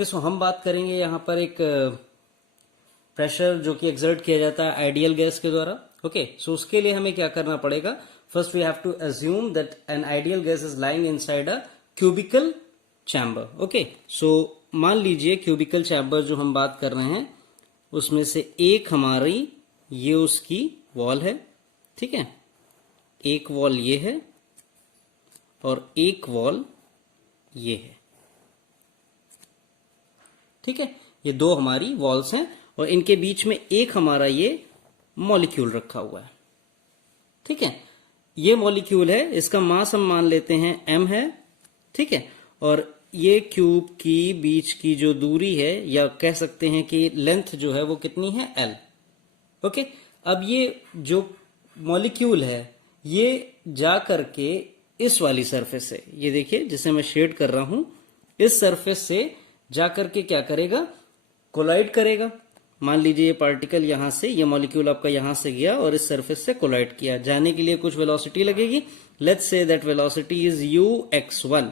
Okay, सो हम बात करेंगे यहाँ पर एक प्रेशर जो कि एक्सर्ट किया जाता है आइडियल गैस के द्वारा। ओके, सो उसके लिए हमें क्या करना पड़ेगा? First we have to assume that an ideal gas is lying inside a cubical chamber. Okay, so मान लीजिए क्यूबिकल चैम्बर जो हम बात कर रहे हैं उसमें से एक हमारी ये उसकी वॉल है, ठीक है, एक वॉल ये है और एक वॉल ये है, ठीक है। ये दो हमारी वॉल्स हैं और इनके बीच में एक हमारा ये मॉलिक्यूल रखा हुआ है, ठीक है। ये मॉलिक्यूल है, इसका मास हम मान लेते हैं m है, ठीक है। और ये क्यूब की बीच की जो दूरी है या कह सकते हैं कि लेंथ जो है वो कितनी है l। ओके, अब ये जो मॉलिक्यूल है ये जा करके इस वाली सरफेस से, ये देखिए जिसे मैं शेड कर रहा हूं, इस सरफेस से जा करके क्या करेगा? कोलाइड करेगा। मान लीजिए ये पार्टिकल यहां से, ये मॉलिक्यूल आपका यहां से गया और इस सरफेस से कोलाइड किया, जाने के लिए कुछ वेलोसिटी लगेगी। Let's say that velocity is ux1,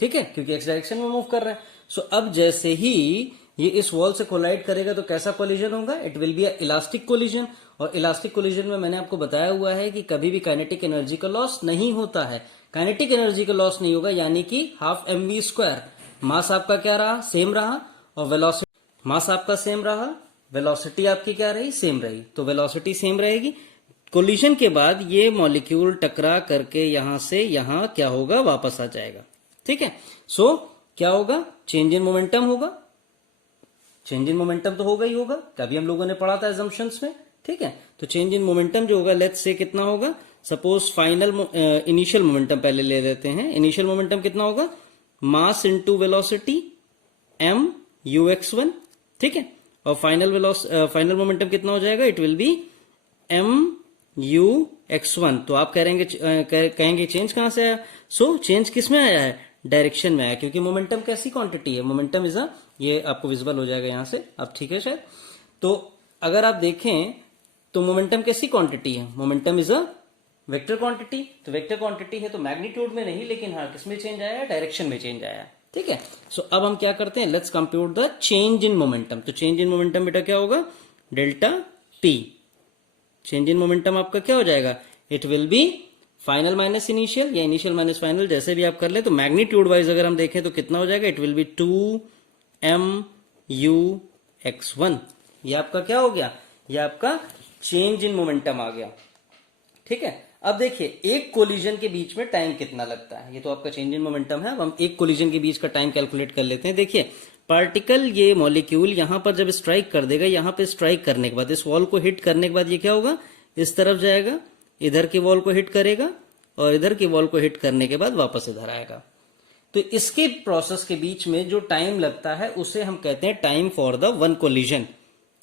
ठीक है, क्योंकि x डायरेक्शन में मूव कर रहा है। सो अब जैसे ही ये इस वॉल से कोलाइड करेगा तो कैसा कोलिजन होगा? It will be a elastic collision. और इलास्टिक कोलिजन में मैंने आपको बताया हुआ है कि कभी भी काइनेटिक एनर्जी का लॉस नहीं होता है। काइनेटिक एनर्जी का लॉस नहीं होगा, यानी कि हाफ mv²। मास आपका क्या रहा? सेम रहा। और वेलोसिटी, मास आपका सेम रहा, वेलोसिटी आपकी क्या रही? सेम रही। तो वेलोसिटी सेम रहेगी। कोलिजन के बाद ये मॉलिक्यूल टकरा करके यहां से यहां क्या होगा? वापस आ जाएगा, ठीक है। सो क्या होगा? चेंज इन मोमेंटम होगा। चेंज इन मोमेंटम तो होगा ही होगा, कभी हम लोगों ने पढ़ा था एजम्पशंस में, ठीक है। तो चेंज इन मोमेंटम जो होगा, लेट्स से कितना होगा? सपोज फाइनल इनिशियल मोमेंटम पहले ले लेते हैं। इनिशियल मोमेंटम कितना होगा? Mass into velocity m ux1, ठीक है। और फाइनल मोमेंटम कितना हो जाएगा? It will B m ux1। तो आप कहेंगे चेंज कहां से आया? सो चेंज किस में आया है? डायरेक्शन में आया, क्योंकि मोमेंटम कैसी क्वांटिटी है? मोमेंटम इज ये आपको विजिबल हो जाएगा यहां से, अब ठीक है शायद। तो अगर आप देखें तो मोमेंटम कैसी क्वांटिटी है? Momentum is a vector quantity. तो वेक्टर क्वांटिटी है तो मैग्नीट्यूड में नहीं, लेकिन हाँ किसमें चेंज आया? डायरेक्शन में चेंज आया, ठीक है। सो अब हम क्या करते हैं? Let's compute the change in momentum. तो चेंज इन मोमेंटम बेटा क्या होगा? Delta p। Change in momentum आपका क्या हो जाएगा? It will B final minus initial या इनिशियल माइनस फाइनल, जैसे भी आप कर ले। तो मैग्नीट्यूड वाइज अगर हम देखें तो कितना हो जाएगा? It will B 2m(u)(x1। ये आपका क्या हो गया? ये आपका चेंज इन मोमेंटम आ गया, ठीक है। अब देखिए एक कोलिजन के बीच में टाइम कितना लगता है, ये तो आपका चेंज इन मोमेंटम है। अब हम एक कोलिजन के बीच का टाइम कैलकुलेट कर लेते हैं। देखिए पार्टिकल, ये मॉलिक्यूल यहां पर जब स्ट्राइक कर देगा, यहां पे स्ट्राइक करने के बाद, इस वॉल को हिट करने के बाद ये क्या होगा? इस तरफ जाएगा, इधर की वॉल को हिट करेगा और इधर की वॉल को हिट करने के बाद वापस इधर आएगा। तो इसके प्रोसेस के बीच में जो टाइम लगता है उसे हम कहते हैं time for the one collision,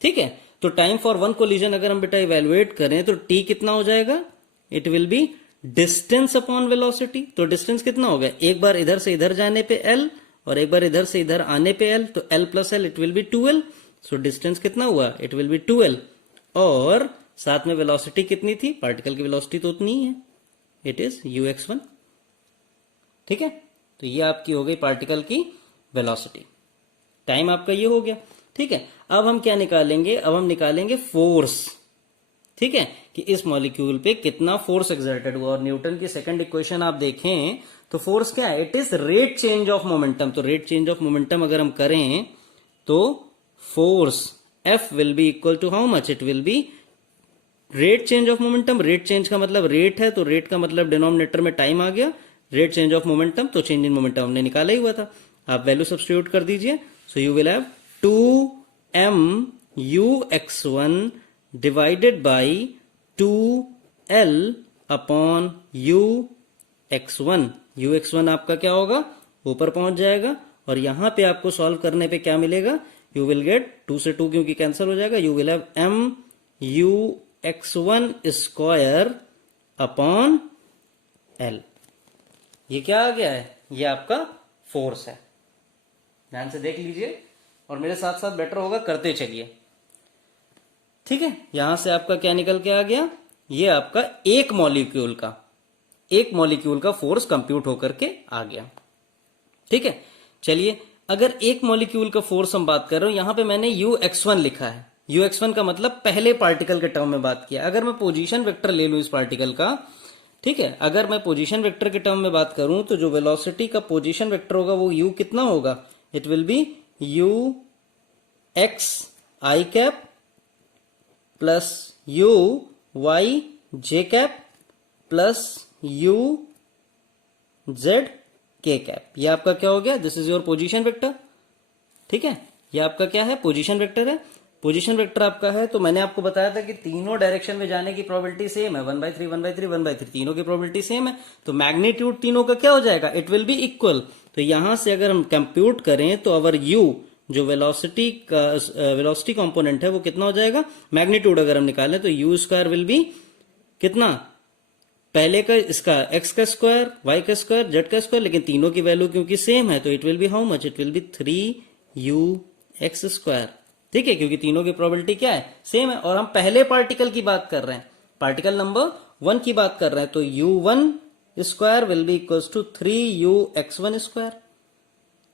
ठीक है। तो टाइम फॉर वन कोलिजन अगर हम बेटा इवेलुएट करें तो t कितना हो जाएगा? It will B distance upon velocity. तो डिस्टेंस कितना होगा? एक बार इधर से इधर जाने पे l और एक बार इधर से इधर आने पे l, तो l plus l it will B 2l। So distance कितना हुआ? It will B 2l। और साथ में वेलोसिटी कितनी थी? पार्टिकल की वेलोसिटी तो उतनी ही है, इट इज ux1, ठीक है। तो ये आपकी हो गई पार्टिकल की वेलोसिटी। टाइम आपका ये हो गया, ठीक है। अब हम क्या निकालेंगे? अब हम निकालेंगे फोर्स, ठीक है, कि इस मॉलिक्यूल पे कितना फोर्स एक्सर्टेड हुआ। और न्यूटन की सेकंड इक्वेशन आप देखें तो फोर्स क्या है? It is rate change of momentum. तो रेट चेंज ऑफ मोमेंटम अगर हम करें तो force F will be equal to how much? It will be rate change of momentum. Rate change का मतलब रेट है, तो रेट का मतलब डिनोमिनेटर में टाइम आ गया। रेट चेंज ऑफ मोमेंटम, तो चेंज इन मोमेंटम हमने निकाला ही हुआ था। आप वैल्यू सब्स्टिट्यूट कर दीजिए। So you will have 2m(u)(x1) divided by 2l upon u(x1). u(x1) आपका क्या होगा? ऊपर पहुंच जाएगा और यहां पे आपको सॉल्व करने पे क्या मिलेगा? यू विल गेट 2 से 2 क्योंकि कैंसिल हो जाएगा। You will have m(u)(x1) square upon l। ये क्या आ गया है? ये आपका फोर्स है। ध्यान से देख लीजिए और मेरे साथ साथ बेटर होगा करते चलिए, ठीक है। यहां से आपका क्या निकल के आ गया? ये आपका एक मॉलिक्यूल का फोर्स कंप्यूट होकर के आ गया, ठीक है। चलिए अगर एक मॉलिक्यूल का फोर्स हम बात कर रहे हो, यहां पे मैंने ux1 लिखा है। ux1 का मतलब पहले पार्टिकल के टर्म में बात किया। अगर मैं पोजीशन वेक्टर ले लूं इस पार्टिकल का, ठीक है, अगर मैं पोजीशन वेक्टर के टर्म में बात करूं तो जो वेलोसिटी का पोजीशन वेक्टर होगा वो u कितना होगा? It will B u x i cap plus u y j cap plus u z k cap. ये आपका क्या हो गया? This is your position vector. ठीक है, ये आपका क्या है? पोजीशन वेक्टर है। पोजीशन वेक्टर आपका है, तो मैंने आपको बताया था कि तीनों डायरेक्शन में जाने की प्रोबेबिलिटी सेम है, 1/3 1/3 1/3, तीनों की प्रोबेबिलिटी सेम है। तो मैग्नीट्यूड तीनों का क्या हो जाएगा? It will be equal. तो यहां से अगर हम कंप्यूट करें तो अवर u जो वेलोसिटी कंपोनेंट है वो कितना हो जाएगा? मैग्नीट्यूड अगर हम निकालें तो u स्क्वायर विल बी कितना? पहले का इसका x का स्क्वायर, y का स्क्वायर, z का स्क्वायर, लेकिन तीनों की वैल्यू क्योंकि सेम है तो it will B how much? It will B 3u(x square). ठीक है, क्योंकि तीनों की प्रोबेबिलिटी क्या है? सेम है। और हम पहले पार्टिकल की बात कर रहे हैं, पार्टिकल नंबर 1 की बात कर रहे हैं, तो u1 square will be equals to 3u(x1 square).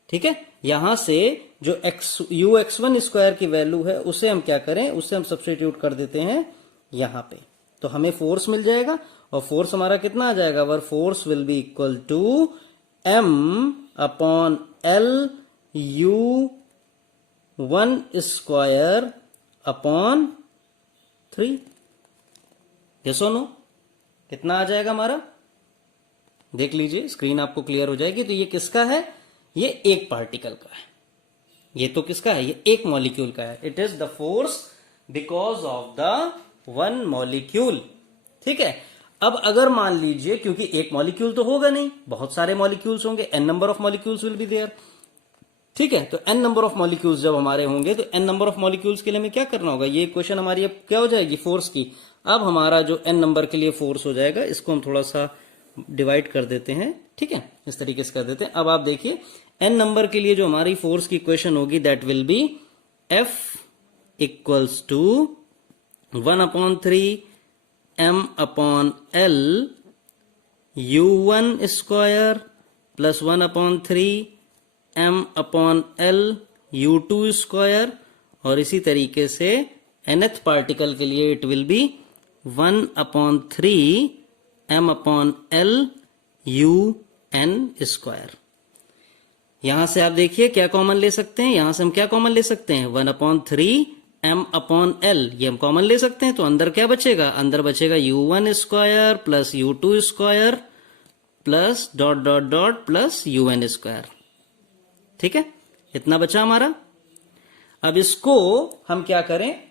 ठीक है, यहां से जो ux1 स्क्वायर की वैल्यू है उसे हम क्या करें? उसे हम सब्स्टिट्यूट कर देते हैं यहां पे, तो हमें फोर्स मिल जाएगा। और फोर्स हमारा कितना आ जाएगा? Where force will be equal to m/l u1 square upon 3। Yes और नो? कितना आ जाएगा हमारा? देख लीजिए, स्क्रीन आपको क्लियर हो जाएगी। तो ये किसका है? ये एक पार्टिकल का है। ये तो किसका है? ये एक मॉलिक्यूल का है। It is the force because of the one molecule. ठीक है, अब अगर मान लीजिए, क्योंकि एक मॉलिक्यूल तो होगा नहीं, बहुत सारे मॉलिक्यूल्स होंगे, n number of molecules will be there. ठीक है, तो n नंबर ऑफ मॉलिक्यूल्स जब हमारे होंगे तो n नंबर ऑफ मॉलिक्यूल्स के लिए हमें क्या करना होगा? ये इक्वेशन हमारी अब क्या हो जाएगी? फोर्स की। अब हमारा जो n नंबर के लिए फोर्स हो जाएगा, इसको हम थोड़ा सा डिवाइड कर देते हैं। ठीक है, इस तरीके से कर देते हैं। अब आप देखिए, n नंबर के लिए जो हमारी फोर्स की इक्वेशन होगी that will be F equals to 1/3 m/l u1 square plus 1/3 m/l u2 square, और इसी तरीके से nth पार्टिकल के लिए it will be 1/3 m/l un square. यहां से आप देखिए क्या कॉमन ले सकते हैं? यहां से हम क्या कॉमन ले सकते हैं? 1/3 m/l, ये हम कॉमन ले सकते हैं। तो अंदर क्या बचेगा? अंदर बचेगा u1 square plus u2 square plus dot dot dot plus un square. ठीक है, इतना बचा हमारा। अब इसको हम क्या करें?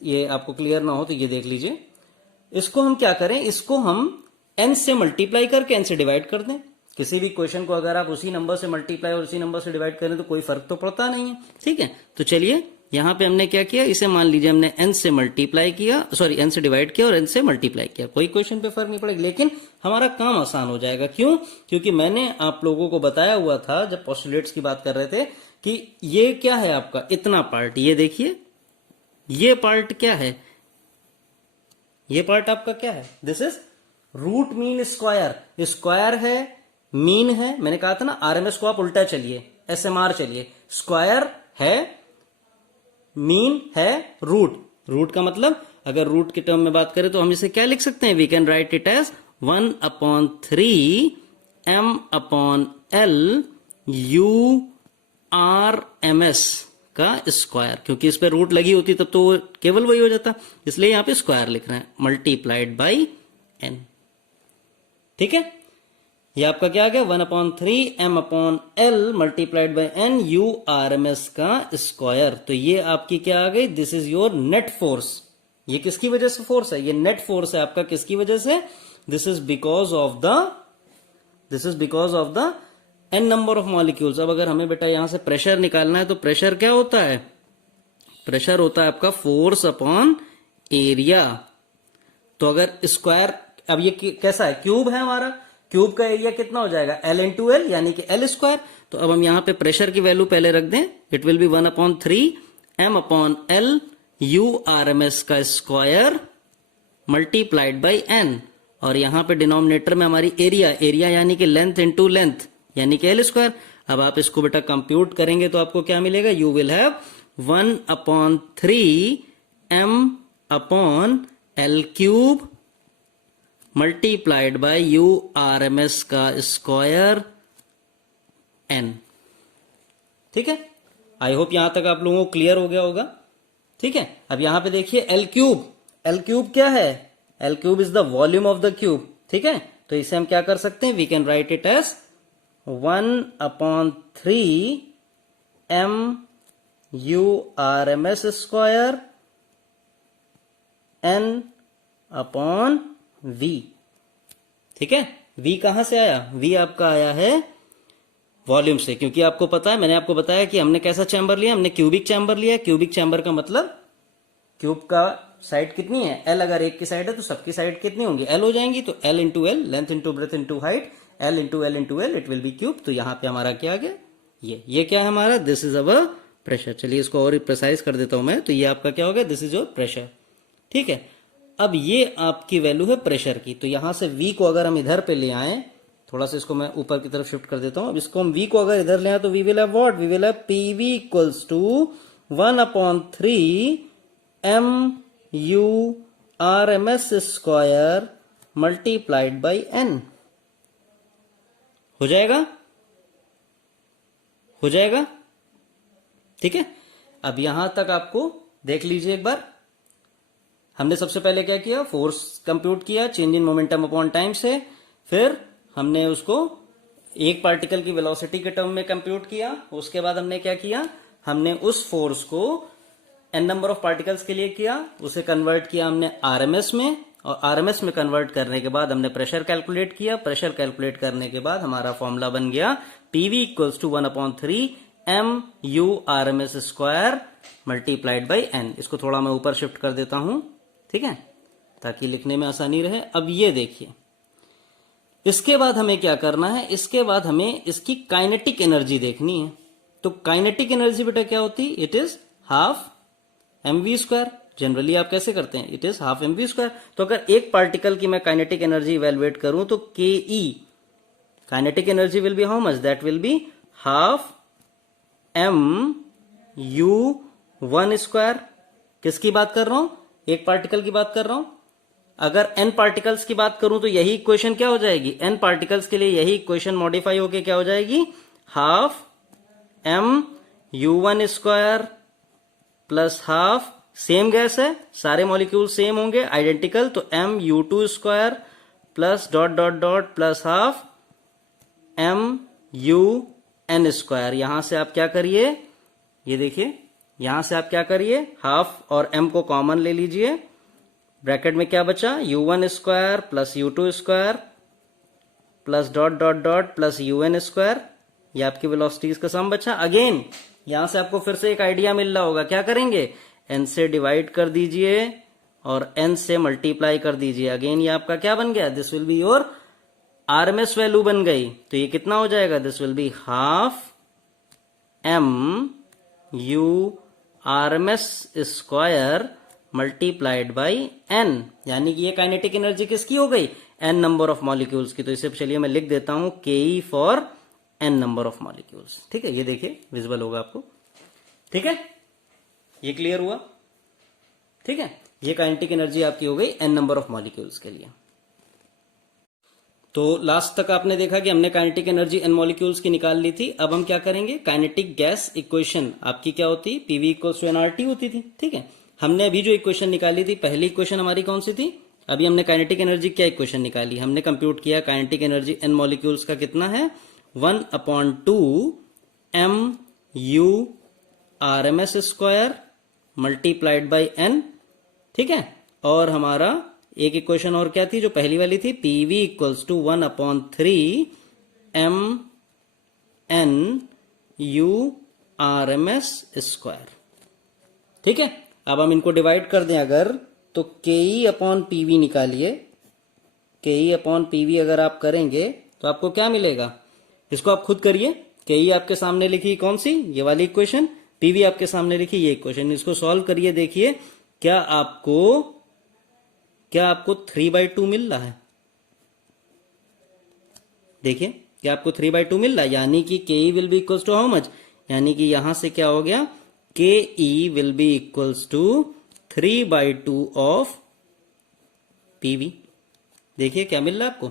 ये आपको क्लियर ना हो तो ये देख लीजिए। इसको हम क्या करें? इसको हम n से मल्टीप्लाई करके n से डिवाइड कर दें। किसी भी क्वेश्चन को अगर आप उसी नंबर से मल्टीप्लाई और उसी नंबर से डिवाइड करें तो कोई फर्क तो पड़ता नहीं है। ठीक है, तो चलिए यहां पे हमने क्या किया? इसे मान लीजिए हमने n से मल्टीप्लाई किया, सॉरी n से डिवाइड किया और n से मल्टीप्लाई किया। कोई क्वेश्चन पे फर्क नहीं पड़ेगा, लेकिन हमारा काम आसान हो जाएगा। क्यों? क्योंकि मैंने आप लोगों को बताया हुआ था जब पोस्टुलेट्स की बात कर रहे थे कि ये क्या है आपका इतना पार्ट। ये देखिए, ये पार्ट क्या है? ये पार्ट आपका क्या है? This is root mean square. Square है, मीन है। मैंने कहा था ना आरएमएस को आप उल्टा चलिए, एसएमआर चलिए। स्क्वायर है, मीन है, रूट। रूट का मतलब अगर रूट के टर्म में बात करें तो हम इसे क्या लिख सकते हैं? We can write it as 1/3 m/l u(r)ms का स्क्वायर, क्योंकि इस पे रूट लगी होती तब तो केवल वही हो जाता, इसलिए यहां पे स्क्वायर लिख रहे हैं, मल्टीप्लाइड बाई n। ठीक है, ये आपका क्या आ गया? 1/3 m/l multiplied by n u(r)ms का स्क्वायर। तो ये आपकी क्या आ गई? This is your net force. ये किसकी वजह से फोर्स है? ये नेट फोर्स है आपका। किसकी वजह से? This is because of the n number of molecules. अब अगर हमें बेटा यहां से प्रेशर निकालना है तो प्रेशर क्या होता है? प्रेशर होता है आपका फोर्स अपॉन एरिया। तो अगर स्क्वायर, अब ये कैसा है? क्यूब है हमारा। क्यूब का एरिया कितना हो जाएगा? L इंटू एल, यानी कि L स्क्वायर। तो अब हम यहां पे प्रेशर की वैल्यू पहले रख दें। It will be 1/3 m/l u(r)ms का स्क्वायर मल्टीप्लाइड बाई n, और यहां पे डिनोमिनेटर में हमारी एरिया यानी कि लेंथ इंटू लेंथ यानी कि L स्क्वायर। अब आप इसको बेटा कंप्यूट करेंगे तो आपको क्या मिलेगा, you will have 1/3m/L³ multiplied by URMS का स्क्वायर n। ठीक है, आई होप यहां तक आप लोगों को क्लियर हो गया होगा। ठीक है, अब यहां पे देखिए L³ क्या है, L³ is the volume of the cube. ठीक है, तो इसे हम क्या कर सकते हैं, we can write it as 1/3m/URMS square n/v। ठीक है, v कहां से आया, v आपका आया है वॉल्यूम से, क्योंकि आपको पता है, मैंने आपको बताया कि हमने कैसा चैम्बर लिया, हमने क्यूबिक चैम्बर लिया। क्यूबिक चैम्बर का मतलब क्यूब का साइड कितनी है, एल, अगर एक की साइड है तो सबकी साइड कितनी होंगी, एल हो जाएंगी, तो L into L, length into breadth into height, L into L into L, it will B cube. तो यहां पे हमारा क्या आ गया, ये क्या है हमारा, दिस इज अवर प्रेशर। चलिए इसको और प्रिसाइज कर देता हूं मैं, तो ये आपका क्या हो गया, दिस इज योर प्रेशर। ठीक है, अब ये आपकी वैल्यू है प्रेशर की, तो यहां से v को अगर हम इधर पे ले आए, थोड़ा सा इसको मैं ऊपर की तरफ शिफ्ट कर देता हूं। अब इसको हम v को अगर इधर ले आए तो we will have what, we will have PV equals to 1/3m/URMS square multiplied by n। हो जाएगा, हो जाएगा। ठीक है, अब यहां तक आपको देख लीजिए एक बार। हमने सबसे पहले क्या किया, फोर्स कंप्यूट किया change in momentum upon time से, फिर हमने उसको एक पार्टिकल की वेलोसिटी के टर्म में कंप्यूट किया। उसके बाद हमने क्या किया, हमने उस फोर्स को n नंबर ऑफ पार्टिकल्स के लिए किया, उसे कन्वर्ट किया हमने आरएमएस में, और आरएमएस में कन्वर्ट करने के बाद हमने प्रेशर कैलकुलेट किया। प्रेशर कैलकुलेट करने के बाद हमारा फॉर्मूला बन गया PV equals to 1/3m/URMS square multiplied by n। इसको थोड़ा मैं ऊपर शिफ्ट कर देता हूं, ठीक है, ताकि लिखने में आसानी रहे। अब ये देखिए, इसके बाद हमें क्या करना है, इसके बाद हमें इसकी काइनेटिक एनर्जी देखनी है। तो काइनेटिक एनर्जी बेटा क्या होती है, it is half mv square. Generally आप कैसे करते हैं, it is half mv square. तो अगर एक पार्टिकल की मैं काइनेटिक एनर्जी इवेलुएट करूं तो ke kinetic energy will be how much, that will be half mu1 square. किसकी बात कर रहा हूं, एक पार्टिकल की बात कर रहा हूं। अगर n पार्टिकल्स की बात करूं तो यही इक्वेशन क्या हो जाएगी, n पार्टिकल्स के लिए यही इक्वेशन मॉडिफाई होके क्या हो जाएगी, half mu1 square plus half, same gas है, सारे मॉलिक्यूल सेम होंगे, आइडेंटिकल, तो mu2 square plus dot dot dot plus half mun square. यहां से आप क्या करिए, ये देखिए, यहां से आप क्या करिए, हाफ और m को कॉमन ले लीजिए, ब्रैकेट में क्या बचा, u1 square plus u2 square plus dot dot dot plus un square. ये आपकी वेलोसिटीज का सम बचा। अगेन यहां से आपको फिर से एक आइडिया मिल रहा होगा, क्या करेंगे, n से डिवाइड कर दीजिए और n से मल्टीप्लाई कर दीजिए। अगेन ये आपका क्या बन गया, this will be your RMS value बन गई। तो ये कितना हो जाएगा, this will be half MURMS square multiplied by n। यानी कि ये काइनेटिक एनर्जी किसकी हो गई, n नंबर ऑफ मॉलिक्यूल्स की। तो इसे चलिए मैं लिख देता हूं ke for n number of molecules. ठीक है, ये देखिए विजिबल होगा आपको। ठीक है, ये क्लियर हुआ। ठीक है, ये काइनेटिक एनर्जी आपकी हो गई n नंबर ऑफ मॉलिक्यूल्स के लिए। तो लास्ट तक आपने देखा कि हमने काइनेटिक एनर्जी n मॉलिक्यूल्स की निकाल ली थी। अब हम क्या करेंगे, काइनेटिक गैस इक्वेशन आपकी क्या होती, PV इक्वल्स टू nRT होती थी। ठीक है, हमने अभी जो इक्वेशन निकाली थी, पहली इक्वेशन हमारी कौन सी थी, अभी हमने काइनेटिक एनर्जी क्या इक्वेशन निकाली, हमने कंप्यूट किया काइनेटिक एनर्जी n मॉलिक्यूल्स का कितना है, 1/2MURMS square multiplied by n। ठीक है, और हमारा एक इक्वेशन और क्या थी, जो पहली वाली थी, PV equals to 1/3MNURMS square. ठीक है, अब हम इनको डिवाइड कर दें अगर, तो ke अपॉन PV निकालिए। ke अपॉन PV अगर आप करेंगे तो आपको क्या मिलेगा, इसको आप खुद करिए। ke आपके सामने लिखी कौन सी, ये वाली इक्वेशन, PV आपके सामने लिखी ये इक्वेशन। इसको सॉल्व करिए, देखिए क्या आपको 3/2 मिल रहा है। देखिए कि आपको 3/2 मिल रहा है, यानी कि K E will be equals to how much, यानी कि यहां से क्या हो गया, K E will be equals to 3/2 of PV. देखिए क्या मिल रहा है आपको।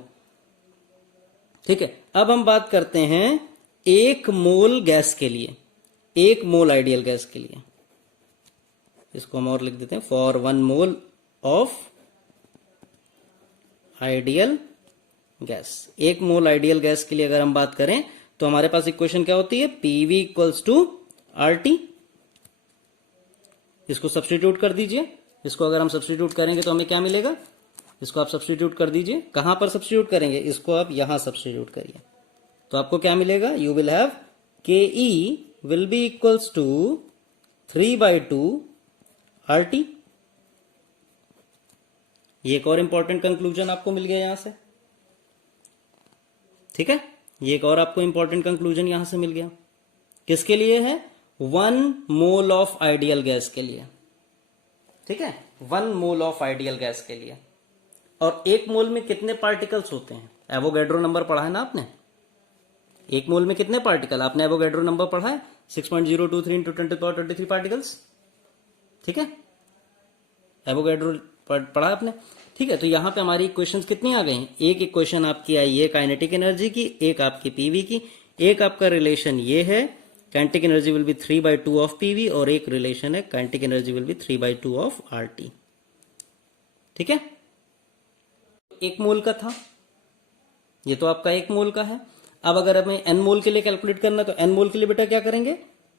ठीक है, अब हम बात करते हैं 1 मोल गैस के लिए, 1 मोल आइडियल गैस के लिए। इसको हम और लिख देते हैं, for 1 mole of ideal gas. 1 mole ideal gas के लिए अगर हम बात करें तो हमारे पास इक्वेशन क्या होती है, पीवी इक्वल्स टू आरटी। इसको सब्स्टिट्यूट कर दीजिए, इसको अगर हम सब्स्टिट्यूट करेंगे तो हमें क्या मिलेगा, इसको आप सब्स्टिट्यूट कर दीजिए। कहां पर सब्स्टिट्यूट करेंगे, इसको आप यहां सब्स्टिट्यूट करिए, तो आपको क्या मिलेगा, you will have K E will be equals to 3/2 RT. ये एक और इंपॉर्टेंट कंक्लूजन आपको मिल गया यहां से। ठीक है, ये एक और आपको इंपॉर्टेंट कंक्लूजन यहां से मिल गया। किसके लिए है, 1 मोल ऑफ आइडियल गैस के लिए। ठीक है, 1 मोल ऑफ आइडियल गैस के लिए। और 1 मोल में कितने पार्टिकल्स होते हैं, एवोगैड्रो नंबर पढ़ा है ना आपने। 1 मोल में कितने पार्टिकल, आपने एवोगैड्रो नंबर पढ़ा है, 6.023 इंटू 10⁻23 पार्टिकल्स। ठीक है, एवोगैड्रो पढ़ा आपने। ठीक है, तो यहां पे हमारी इक्वेशंस कितनी आ गई, एक इक्वेशन आपकी आई है काइनेटिक एनर्जी की, एक आपकी पीवी की, एक आपका रिलेशन ये है kinetic energy will be 3/2 of PV, और एक रिलेशन है kinetic energy will be 3/2 of RT. ठीक है, 1 मोल का था, ये तो आपका 1 मोल का है। अब अगर हमें n मोल के लिए कैलकुलेट करना है तो n मोल के लिए बेटा क्या करेंगे,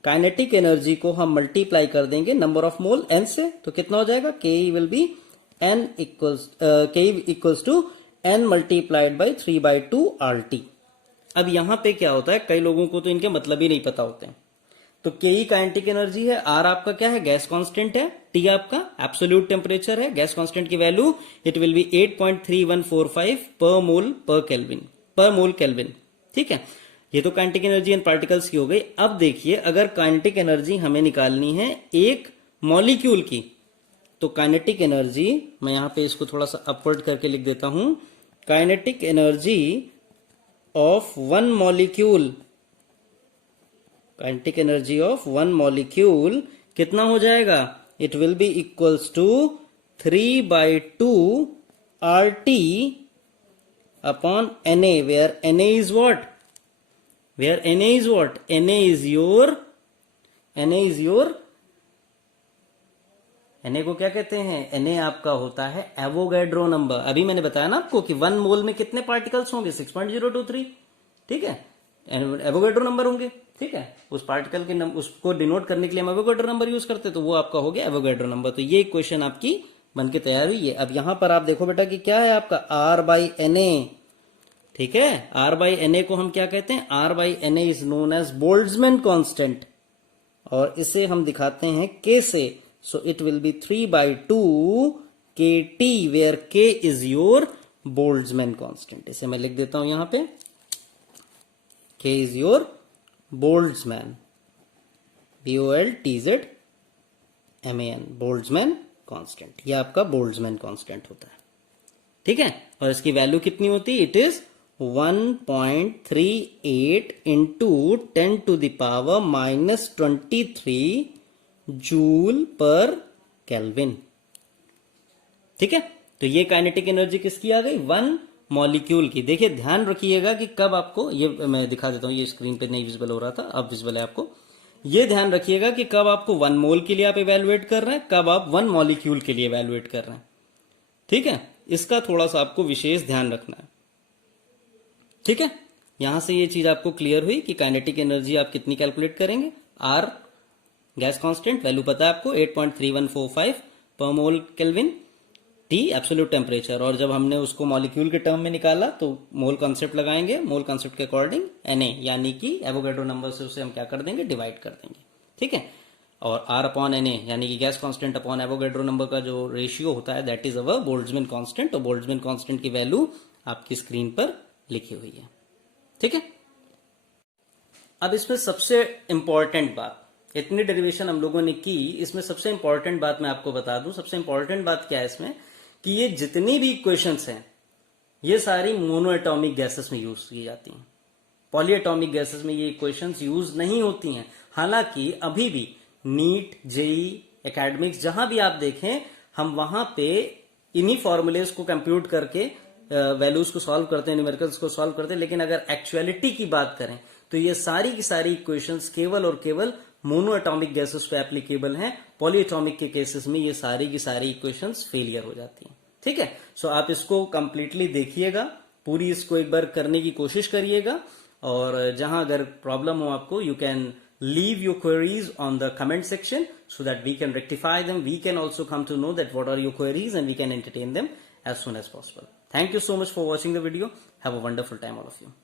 काइनेटिक एनर्जी को हम मल्टीप्लाई कर देंगे नंबर ऑफ मोल n से, तो कितना हो जाएगा, K E will be n equals to n multiplied by 3/2 RT. अब यहां पे क्या होता है, कई लोगों को तो इनके मतलब ही नहीं पता होते हैं। तो के ई काइनेटिक एनर्जी है, आर आपका क्या है, गैस कांस्टेंट है, टी आपका एब्सोल्यूट टेम्परेचर है, गैस कांस्टेंट की वैल्यू इट विल बी 8.3145 पर मोल पर केल्विन, पर मोल केल्विन। ठीक है, ये तो काइनेटिक एनर्जी एंड पार्टिकल्स की हो गई। अब देखिए, अगर काइनेटिक एनर्जी हमें निकालनी है एक मॉलिक्यूल की, तो काइनेटिक एनर्जी, मैं यहां पे इसको थोड़ा सा अपवर्ड करके लिख देता हूं, kinetic energy of 1 molecule, kinetic energy of 1 molecule कितना हो जाएगा, it will be equals to 3/2 RT upon Na, where Na is what, where Na is what, Na is your, Na को क्या कहते हैं, Na आपका होता है एवोगैड्रो नंबर। अभी मैंने बताया ना आपको कि 1 मोल में कितने पार्टिकल्स होंगे, 6.023। ठीक है, एवोगैड्रो नंबर होंगे। ठीक है, उस पार्टिकल के उसको डिनोट करने के लिए हम एवोगैड्रो नंबर यूज करते हैं, तो वो आपका हो गया एवोगैड्रो नंबर। तो ये इक्वेशन आपकी बन के तैयार हुई है। अब यहां पर आप देखो बेटा कि क्या है आपका R/Na। ठीक है, R/Na को हम क्या कहते हैं, R/Na is known as Boltzmann constant, और इसे हम दिखाते हैं K से, so it will be 3/2 KT, where K is your Boltzmann constant. इसे मैं लिख देता हूं यहां पे, K is your Boltzmann, BOLTZMAN, Boltzmann constant. ये आपका बोल्ट्जमैन कांस्टेंट होता है। ठीक है, और इसकी वैल्यू कितनी होती है, इट इज 1.38 इंटू 10⁻⁻23 जूल पर केल्विन। ठीक है, तो ये काइनेटिक एनर्जी किसकी आ गई, 1 मॉलिक्यूल की। देखिए ध्यान रखिएगा कि कब आपको, ये मैं दिखा देता हूं, ये स्क्रीन पे नहीं विजिबल हो रहा था, अब विजिबल है आपको। ये ध्यान रखिएगा कि कब आपको 1 मोल के लिए आप इवेलुएट कर रहे हैं, कब आप 1 मॉलिक्यूल के लिए इवेलुएट कर रहे हैं। ठीक है, इसका थोड़ा सा आपको विशेष ध्यान रखना है। ठीक है, यहां से ये चीज आपको क्लियर हुई कि काइनेटिक एनर्जी आप कितनी कैलकुलेट करेंगे। आर गैस कांस्टेंट वैल्यू पता है आपको 8.3145 पर मोल केल्विन, टी एब्सोल्यूट टेम्परेचर, और जब हमने उसको मॉलिक्यूल के टर्म में निकाला तो मोल कॉन्सेप्ट लगाएंगे, मोल कॉन्सेप्ट के अकॉर्डिंग Na, यानी कि एवोगैड्रो नंबर से उसे हम क्या कर देंगे, डिवाइड कर देंगे। ठीक है, और R/Na यानी कि gas constant upon Avogadro number का जो रेशियो होता है, that is our Boltzmann constant, और बोल्ट्जमैन कांस्टेंट की वैल्यू आपकी स्क्रीन पर लिखी हुई है। ठीक है, अब इसमें सबसे इंपॉर्टेंट बात, इतनी डेरिवेशन हम लोगों ने की, इसमें सबसे इंपॉर्टेंट बात मैं आपको बता दूं। सबसे इंपॉर्टेंट बात क्या है इसमें, कि ये जितनी भी इक्वेशंस हैं ये सारी मोनो एटॉमिक गैसेस में यूज की जाती हैं। पॉलीएटॉमिक गैसेस में ये इक्वेशंस यूज नहीं होती हैं। हालांकि अभी भी नीट, जेई, एकेडमिक्स जहां भी आप देखें, हम वहां पे इन्हीं फॉर्मूलेज को कंप्यूट करके वैल्यूज को सॉल्व करते हैं, न्यूमेरिकल्स को सॉल्व करते हैं। लेकिन अगर एक्चुअलिटी की बात करें तो ये सारी की सारी इक्वेशंस केवल और केवल मोनो एटॉमिक गैसेस पे एप्लीकेबल हैं। पॉलीएटॉमिक के केसेस में ये सारी की सारी इक्वेशंस फेलियर हो जाती हैं। ठीक है, सो आप इसको कंप्लीटली देखिएगा, पूरी इसको एक बार करने की कोशिश करिएगा, और जहां अगर प्रॉब्लम हो आपको, you can leave your queries on the comment section so that we can rectify them. We can also come to know that what are your queries and we can entertain them as soon as possible. Thank you so much for watching the video. Have a wonderful time, all of you.